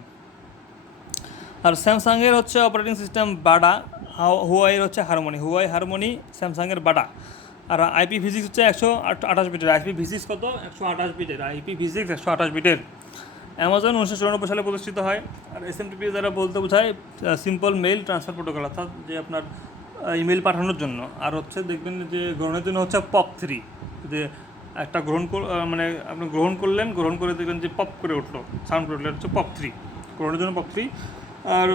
আর স্যামসাংয়ের হচ্ছে অপারেটিং সিস্টেম বাডা হুয়াইয়ের হচ্ছে হারমোনি, হুয়াই হারমোনি, স্যামসাংয়ের বাডা। আর আইপি ফিজিক্স হচ্ছে একশো আঠাশ বিটের আইপি ফিজিক্স কত? একশো আঠাশ বিটের আইপি ফিজিক্স একশো আঠাশ বিটের অ্যামাজন উনিশশো চুরানব্বই সালে প্রতিষ্ঠিত হয়। আর এস এম টিপি দ্বারা বলতে বোঝায় সিম্পল মেইল ট্রান্সফার প্রোটোকল অর্থাৎ যে আপনার ইমেল পাঠানোর জন্য। আর হচ্ছে দেখবেন যে গ্রহণের জন্য হচ্ছে পপ থ্রি যে একটা গ্রহণ মানে আপনি গ্রহণ করলেন, গ্রহণ করে দেখবেন যে পপ করে উঠল। সাউন্ড করে উঠল হচ্ছে পপ থ্রি গ্রহণের জন্য পপ থ্রি আর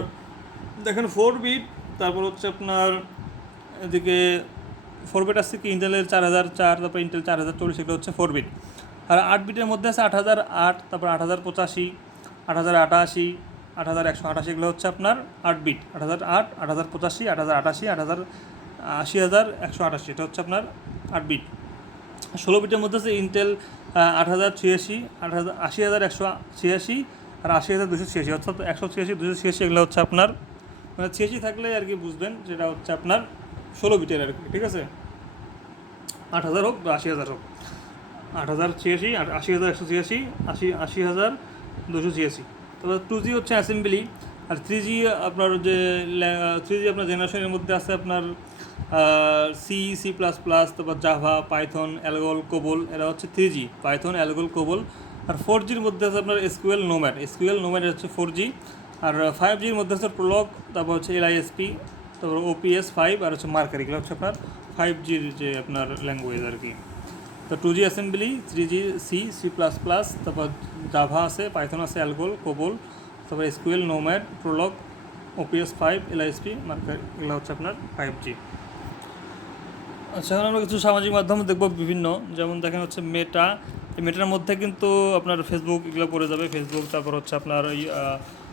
দেখেন ফোর বিট তারপর হচ্ছে আপনার এদিকে ফোর বিট আসছে কি ইন্টেলের চার হাজার চার তারপর ইন্টেল চার হাজার চল্লিশ এগুলো হচ্ছে ফোর বিট আর আট বিটের মধ্যে আছে আট হাজার আট তারপর আট হাজার পঁচাশি আট হাজার আটাশি আট হাজার একশো আটাশি এগুলো হচ্ছে আপনার আট বিট আট হাজার আট আট হাজার পঁচাশি আট হাজার আটাশি আট হাজার আশি হাজার একশো আটাশি এটা হচ্ছে আপনার আট বিট ষোলো বিটের মধ্যে আছে ইন্টেল আট হাজার ছিয়াশি আট হাজার আশি হাজার একশো ছিয়াশি আর আশি হাজার দুশো ছিয়াশি, অর্থাৎ একশো ছিয়াশি, দুশো ছিয়াশি, এগুলো হচ্ছে আপনার মানে ছিয়াশি থাকলে আর কি বুঝবেন যেটা হচ্ছে আপনার ষোলো বিটের আর কি, ঠিক আছে? আট হাজার হোক বা আশি হাজার হোক। আট হাজার ছিয়াশি আশি হাজার একশো ছিয়াশি, আশি আশি হাজার দুশো ছিয়াশি। তারপর টু জি হচ্ছে অ্যাসেম্বলি আর থ্রি জি আপনার যে থ্রি জি আপনার জেনারেশনের মধ্যে আছে আপনার সি সি প্লাস প্লাস তারপর জাভা পাইথন অ্যালগোল কোবল এরা হচ্ছে three G Python ALGOL COBOL আর ফোর জির মধ্যে আছে আপনার এসকিউএল নোম্যাট এসকিউএল নোম্যাট হচ্ছে ফোর জি আর ফাইভ জির মধ্যে আছে প্রলগ তারপর হচ্ছে এলআইএসপি তারপর ওপিএস ফাইভ আর হচ্ছে মার্কার এগুলো হচ্ছে আপনার ফাইভ জির যে আপনার ল্যাঙ্গুয়েজ আর কি। তো two G assembly three G C C plus plus তারপর জাভা আছে পাইথন আছে অ্যালগোল কোবল তারপর SQL Nomad Prolog OPS five LISP marker এগুলো হচ্ছে আপনার ফাইভ জি আচ্ছা এখন আমরা কিছু সামাজিক মাধ্যম দেখব বিভিন্ন। যেমন দেখেন হচ্ছে মেটা এই মেটার মধ্যে কিন্তু আপনার ফেসবুক এগুলো পড়ে যাবে। ফেসবুক তারপর হচ্ছে আপনার ওই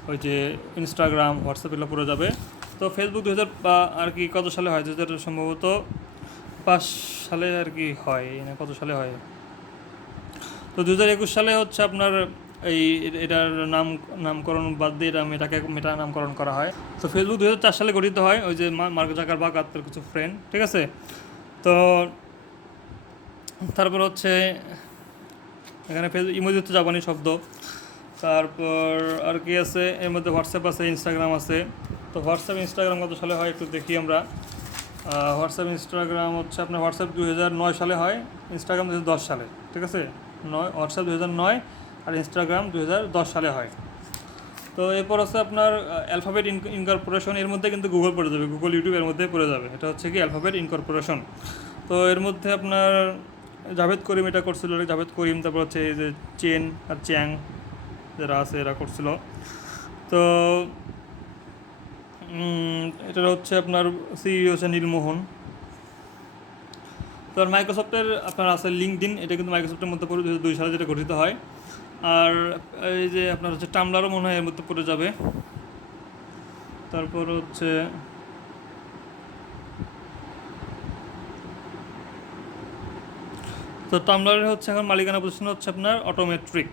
ওই যে ইনস্টাগ্রাম হোয়াটসঅ্যাপ এগুলো পড়ে যাবে। তো ফেসবুক দু হাজার আর কি কত সালে হয়? দু হাজার সম্ভবত পাঁচ সালে আর কি হয়, না কত সালে হয়? তো দু হাজার একুশ সালে হচ্ছে আপনার এই, এটার নাম, নামকরণ বাদ দিয়ে এটা মেটাকে মেটা নামকরণ করা হয়। তো ফেসবুক দু হাজার চার সালে গঠিত হয়, ওই যে মার্ক জাকারবার্গ আর তার কিছু ফ্রেন্ড ঠিক আছে? তো তারপর হচ্ছে এখানে ফেসবুক ইমোজি হচ্ছে জাপানি শব্দ। তারপর আর কি আছে? এর মধ্যে হোয়াটসঅ্যাপ আছে ইনস্টাগ্রাম আছে। তো হোয়াটসঅ্যাপ ইনস্টাগ্রাম কত সালে হয় একটু দেখি আমরা। হোয়াটসঅ্যাপ ইনস্টাগ্রাম হচ্ছে আপনার হোয়াটসঅ্যাপ দু নয় সালে হয় ইনস্টাগ্রাম দু দশ সালে, ঠিক আছে? নয় হোয়াটসঅ্যাপ দু নয় আর ইনস্টাগ্রাম দু দশ সালে হয়। তো এরপর আছে আপনার অ্যালফাবেট ইনকর্পোরেশন এর মধ্যে কিন্তু গুগল পড়ে যাবে গুগল ইউটিউব এর মধ্যে পড়ে যাবে। এটা হচ্ছে কি অ্যালফাবেট ইনকর্পোরেশন তো এর মধ্যে আপনার জাভেদ করিম এটা করছিল, জাভেদ করিম, তারপর হচ্ছে এই যে চেন আর চ্যাং যারা আছে এরা করছিল। তো এটা হচ্ছে আপনার সিইও হচ্ছে নীলমোহন। তো আর মাইক্রোসফটের আপনার আছে লিঙ্কডিন এটা কিন্তু মাইক্রোসফটের মধ্যে পড়ে দু দুই সালে যেটা গঠিত হয়। আর এই যে আপনার হচ্ছে টামলারও মনে হয় এর মধ্যে পড়ে যাবে। তারপর হচ্ছে তো টামলারের হচ্ছে এখন মালিকানা প্রতিষ্ঠান হচ্ছে আপনার অটোমেট্রিক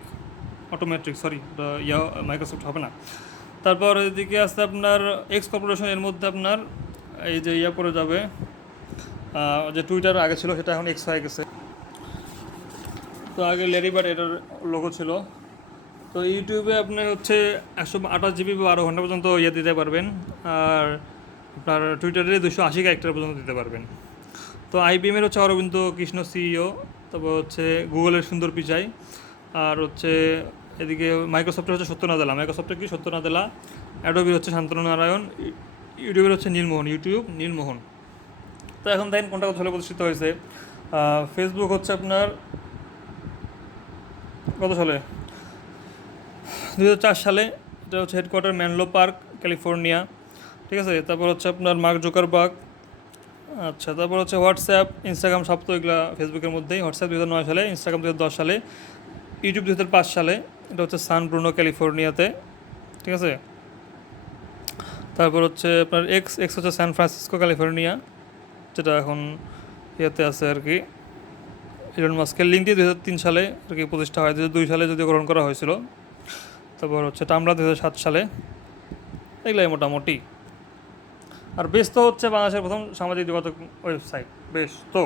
অটোমেট্রিক সরি ইয়া মাইক্রোসফট হবে না। তারপর এদিকে আসছে আপনার এক্স কর্পোরেশন এর মধ্যে আপনার এই যে ইয়া পড়ে যাবে যে টুইটার আগে ছিল, সেটা এখন এক্স হয়ে গেছে। তো আগে লেরিবার্ড এটার লোগো ছিল। তো ইউটিউবে আপনি হচ্ছে একশো আঠাশ জিবি বা বারো ঘণ্টা পর্যন্ত ইয়ে দিতে পারবেন, আর আপনার টুইটারে দুশো আশি ক্যারেক্টার পর্যন্ত দিতে পারবেন। তো আইবিএমের হচ্ছে অরবিন্দ কৃষ্ণ সিইও তারপর হচ্ছে গুগলের সুন্দর পিচাই। আর হচ্ছে এদিকে মাইক্রোসফটের হচ্ছে সত্য নাদেলা মাইক্রোসফটের কি? সত্য নাদেলা অ্যাডোবির হচ্ছে শান্তনু নারায়ণ ইউটিউবের হচ্ছে নীলমোহন। ইউটিউব নীলমোহন। তো এখন দেখেন কোনটা সালে প্রতিষ্ঠিত হয়েছে। ফেসবুক হচ্ছে আপনার কত সালে? দু হাজার চার সালে। এটা হচ্ছে হেডকোয়ার্টার ম্যানলো পার্ক ক্যালিফোর্নিয়া ঠিক আছে? তারপর হচ্ছে আপনার মার্ক জোকারবার্গ আচ্ছা তারপর হচ্ছে হোয়াটসঅ্যাপ ইনস্টাগ্রাম সব তো এগুলো ফেসবুকের মধ্যেই। হোয়াটসঅ্যাপ দু হাজার নয় সালে ইনস্টাগ্রাম দু দশ সালে ইউটিউব দু হাজার পাঁচ সালে। এটা হচ্ছে সান ব্রুনো ক্যালিফোর্নিয়াতে ঠিক আছে? তারপর হচ্ছে আপনার এক্স এক্স হচ্ছে সান ফ্রান্সিসকো ক্যালিফোর্নিয়া যেটা এখন ইয়েতে আছে আর কি। ইলন মাস্কের লিঙ্কটি দু হাজার তিন সালে আর কি প্রতিষ্ঠা হয়। দু হাজার দুই সালে যদি গ্রহণ করা হয়েছিল। তারপর হচ্ছে টামলা দু হাজার সাত সালে। এগুলাই মোটামুটি। আর বেশ তো হচ্ছে বাংলাদেশের প্রথম সামাজিক যোগাযোগ ওয়েবসাইট। বেশ তো